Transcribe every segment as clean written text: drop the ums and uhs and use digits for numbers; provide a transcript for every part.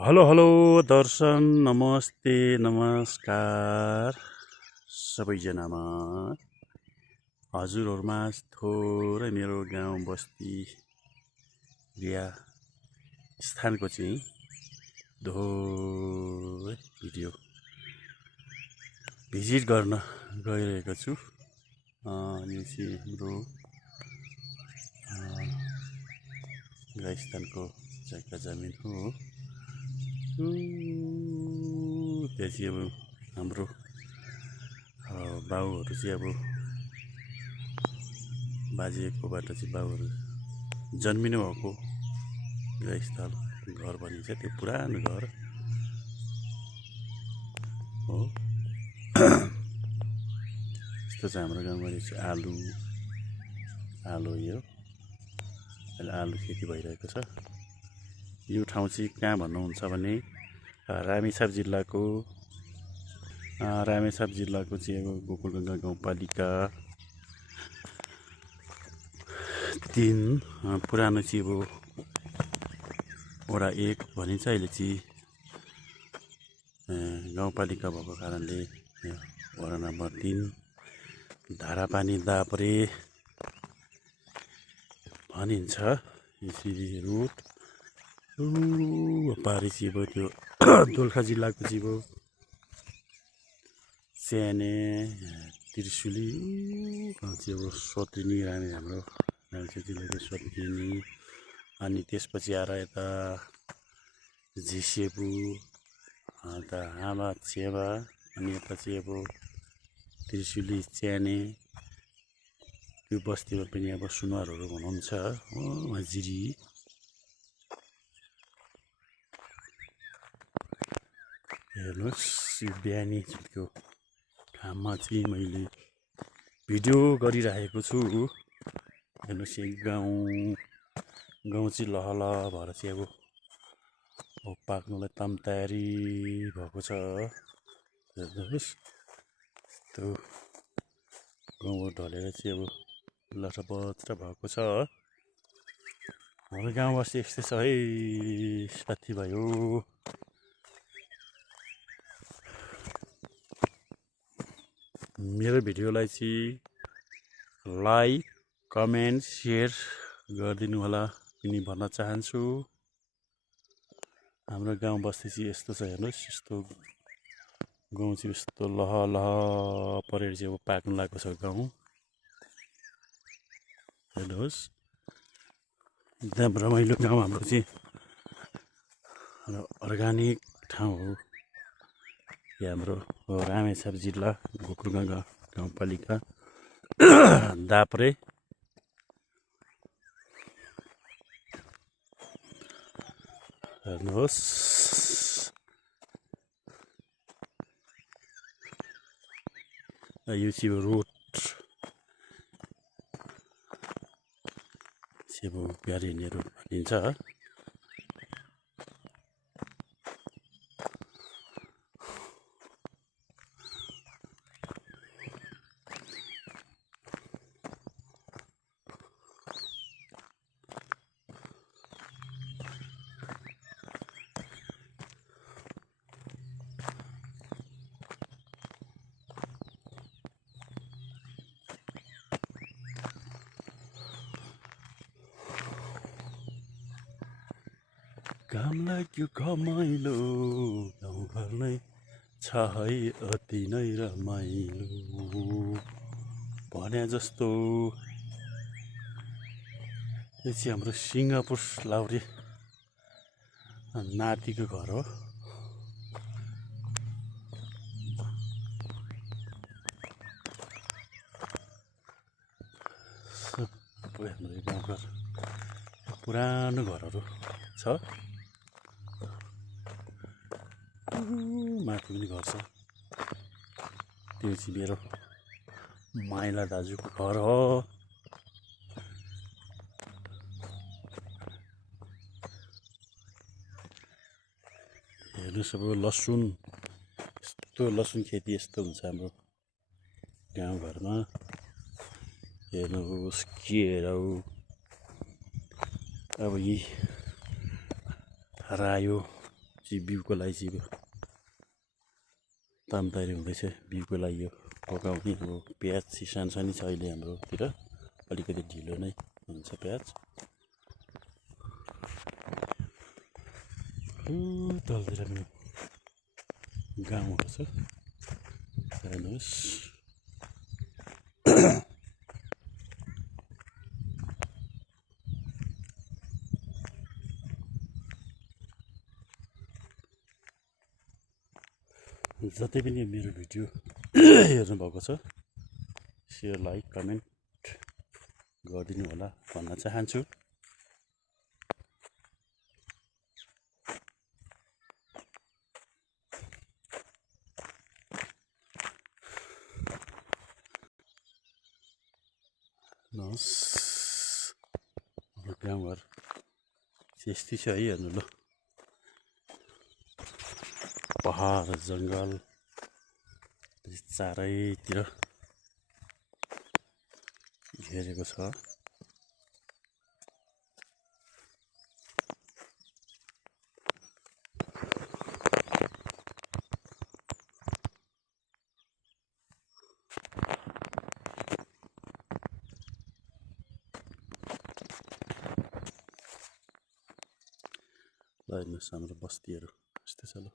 Hello hello दर्शन नमस्ते नमस्कार सबैजनामा हजुरहरूमा थोरै मेरो गाउँ बस्ती या स्थानको चाहिँ थोरै भिडियो भिजिट गर्न गइरहेको छु। यो चाहिँ हाम्रो गाईस्थानको जग्गा जमिन हो। त्यहाँ चाहिँ अब हाम्रो बाउहरू चाहिँ अब बाजेकोबाट चाहिँ बाउहरू जन्मिनु भएको गाईस्थल घर भनिन्छ, त्यो पुरानो घर हो। यस्तो चाहिँ हाम्रो गाउँमा चाहिँ आलु यो अहिले आलु खेती भइरहेको छ। यो ठाउँ चाहिँ कहाँ भन्नुहुन्छ भने रामेछाप जिल्लाको चाहिँ अब गोकुलगङ्गा गाउँपालिका 3 पुरानो चाहिँ अब वडा 1 भनिन्छ। अहिले चाहिँ गाउँपालिका भएको कारणले वडा नम्बर 3 धारापानी दापरे भनिन्छ। यसरी रोड पारि चाहिँ अब त्यो दोलखा जिल्लाको चाहिँ अब स्याने त्रिशुली चाहिँ अब सत्रिनी रानी हाम्रो रामेछाप जिल्लाको सत्रिनी, अनि त्यसपछि आएर यता झिसेबु, यता हामा छेवा, अनि यता चाहिँ अब त्रिशुली च्याने, त्यो बस्तीमा पनि अब सुनवारहरू हुनुहुन्छ हो। जिरी हेर्नुहोस्, यो बिहानी छुट्यो ठाउँमा चाहिँ मैले भिडियो गरिरहेको छु। हेर्नुहोस्, यो गाउँ चाहिँ लहल भएर चाहिँ अब पाक्नुलाई तम तयारी भएको छ। हेर्नुहोस्, त्यो गाउँ ढलेर चाहिँ अब लटपत्र भएको छ। हाम्रो गाउँ बस्ती यस्तै छ है साथीभाइ हो। मेरो भिडियोलाई चाहिँ लाइक कमेन्ट सेयर गरिदिनु होला पनि भन्न चाहन्छु। हाम्रो गाउँ बस्ती चाहिँ यस्तो छ। हेर्नुहोस्, यस्तो गाउँ चाहिँ यस्तो लह परेर चाहिँ अब पाक्नु लागेको छ गाउँ। हेर्नुहोस्, एकदम रमाइलो गाउँ हाम्रो चाहिँ अर्ग्यानिक ठाउँ हो। यो हाम्रो रामेछाप जिल्ला गोकुलगङ्गा गाउँपालिका दापरे। हेर्नुहोस्, यो चाहिँ रोड चाहिँ अब प्यारेनी रोड भनिन्छ। काम लाग्यो घमाइलो, गाउँघर नै छ है अति नै रमाइलो भने जस्तो। यो चाहिँ हाम्रो सिङ्गापुर लाउरे नातिको घर हो। हाम्रो गाउँघर पुरानो घरहरू छ। माथि पनि घर छ, त्यो चाहिँ मेरो माइला दाजुको घर हो। हेर्नुहोस्, अब लसुन, यस्तो लसुन खेती यस्तो हुन्छ हाम्रो गाउँघरमा। हेर्नुहोस्, केराउ, अब यी रायो बिउको लागि चाहिँ ताम तयारी हुँदैछ बिउको लागि यो पकाउने अब प्याज सानो सानो छ अहिले हाम्रोतिर अलिकति ढिलो नै हुन्छ प्याज तलतिर पनि गाउँहरू छ हेर्नुहोस् जति पनि मेरो भिडियो हेर्नुभएको छ सेयर लाइक कमेन्ट गरिदिनु होला भन्न चाहन्छु गाउँघर यस्तै छ है हेर्नु ल पहाड जङ्गल चारैतिर घेरेको छ ल हेर्नुहोस् हाम्रो बस्तीहरू यस्तो छ ल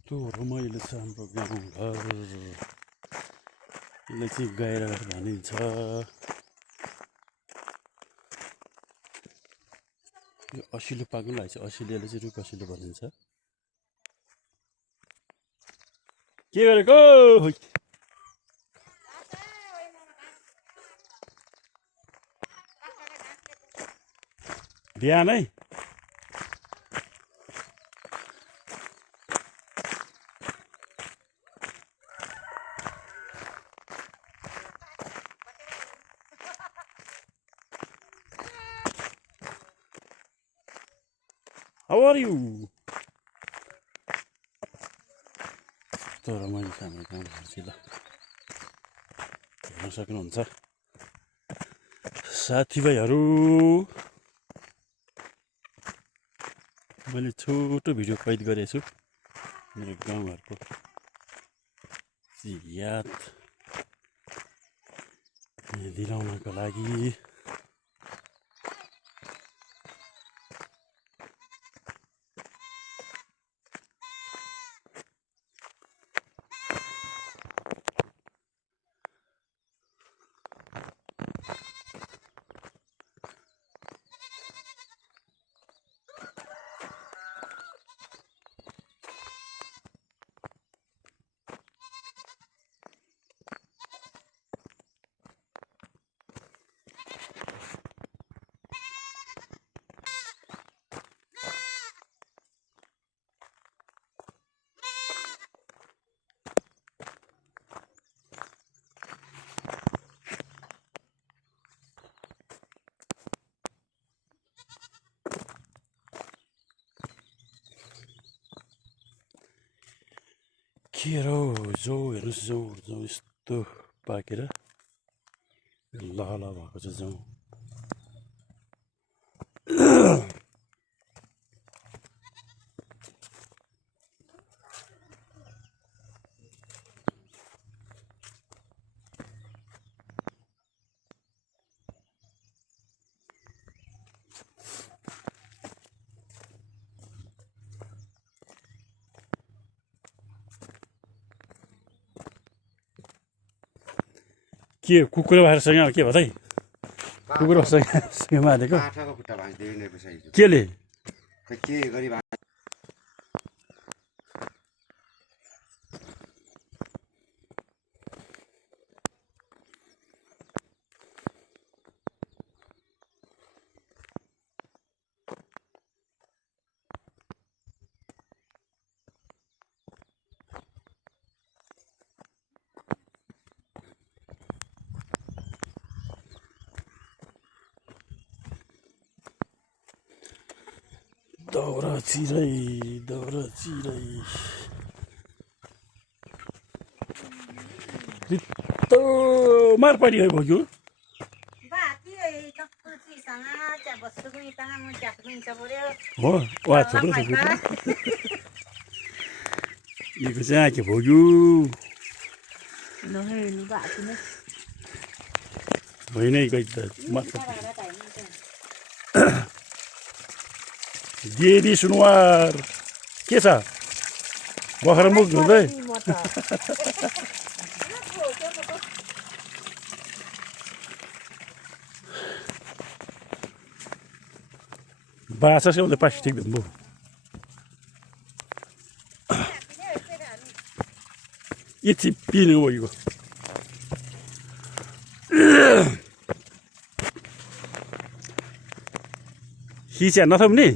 यस्तो रमाइलो छ हाम्रो गाउँघर यसलाई चाहिँ गाईघर भनिन्छ यो असिलो पाक्नुलाई चाहिँ असिलियाले चाहिँ रुख असिलो भनिन्छ के गरेको बिहानै How are you? यस्तो रमाइलो छ हाम्रो गाउँघर चाहिँ ल हेर्न सक्नुहुन्छ साथीभाइहरू मैले छोटो भिडियो कैद गरेको छु मेरो गाउँघरको याद दिलाउनको लागि के हो जाउ हेर्नुहोस् जाउ यस्तो पाकेर लहल भएको छ जाउँ के कुकुर बाख्रासँग के भयो त कुकुर सँग मारेको केले दाउरा चिराई दाउरा चिराई रित्तो मार पानी है भोग्यो हो वा थोरै थोरै यो चाहिँ आके भोग्यो होइन कहिले त गेरी सुनवार के छ बखरा मुख धुँदै बाछा से उसले प्लास्टिक धुम्बो यति पिनु भयो खिच्या नथम्ने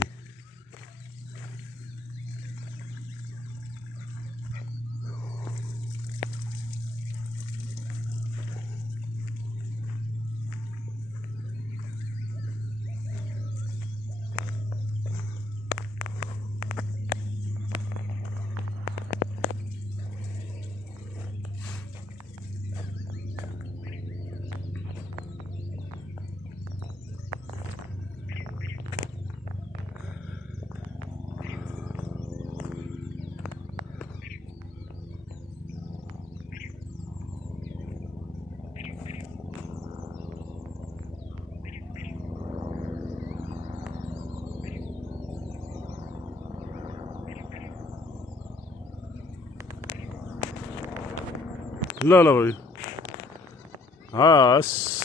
ल ल भाइ हस्